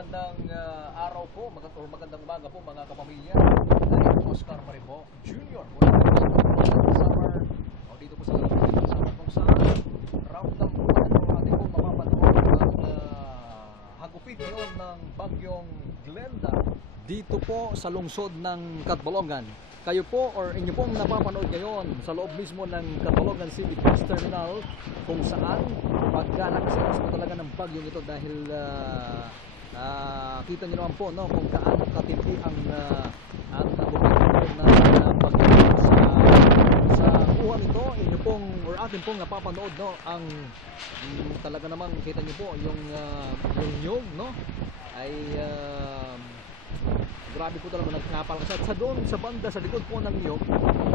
magandang ah, araw po, magand or magandang umaga po mga kapamilya. Ay Oscar Maribok Jr. Mula dito sa Summer o dito po sa ng Summer kung saan ramdam po ano ating po mapapanood ang ah, hagupit ngayon ng bagyong Glenda dito po sa lungsod ng Katbalongan. Kayo po or inyo pong napapanood ngayon sa loob mismo ng Katbalongan City Bus Terminal kung saan pagka nakasinas po talaga ng bagyong ito dahil ah, ah, kita nyo naman po no, kung gaano katindi ang uh, ang hagupit po ng uh, bagyong sa sa kuha nito. Inyo pong or atin pong napapanood no ang mm, talaga namang kita niyo po yung ah, yung nyug no ay ah, grabe po talaga nagkapalakas at sa doon sa banda sa likod po ng niyog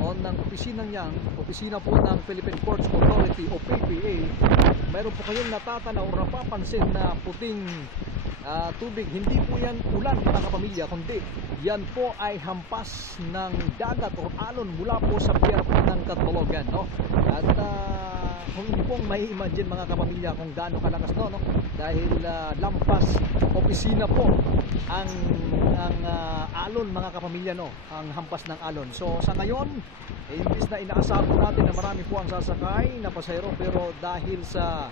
o ng opisina niyang opisina po ng Philippine Ports Authority o PPA meron po kayong natatanaw o napapansin na puting ah, tubig hindi po yan ulan mga kapamilya kundi yan po ay hampas ng dagat o alon mula po sa pier po ng Katbalogan no? at ah, kung hindi pong may imagine mga kapamilya kung gaano kalakas no, no? dahil ah, lampas opisina po ang ang ah, alon mga kapamilya no ang hampas ng alon so sa ngayon eh, imbis na inaasahan natin na marami po ang sasakay na pasahero pero dahil sa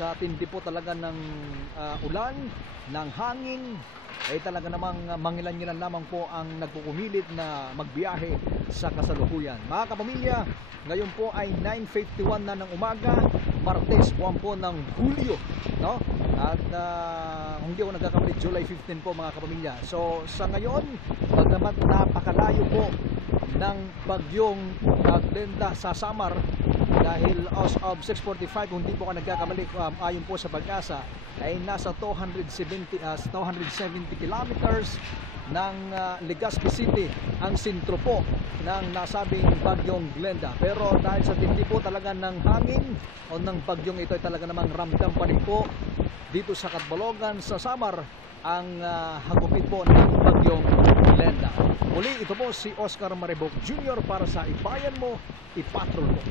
sa tindi po talaga ng ah, ulan ng hangin ay talaga namang mangilan-ngilan lamang po ang nagpupumilit na magbiyahe sa kasalukuyan. Mga kapamilya, ngayon po ay 9.51 na ng umaga, Martes, buwan po ng Hulyo. No? At kung hindi ako nagkakamali, July 15 po mga kapamilya. So sa ngayon, bagamat napakalayo po ng bagyong uh, Glenda sa Samar dahil as of 6.45 kung hindi po ako nagkakamali um, ayon po sa pag-asa ay nasa 270 uh, 270 kilometers ng uh, Legazpi City ang sentro po ng nasabing bagyong Glenda pero dahil sa tindi po talaga ng hangin o ng bagyong ito ay talaga namang ramdam pa rin po dito sa Katbalogan sa Samar ang uh, hagupit po ng bagyong Glenda. Muli ito po si Oscar Maribok Jr. para sa Ibayan Mo, Ipatrol mo.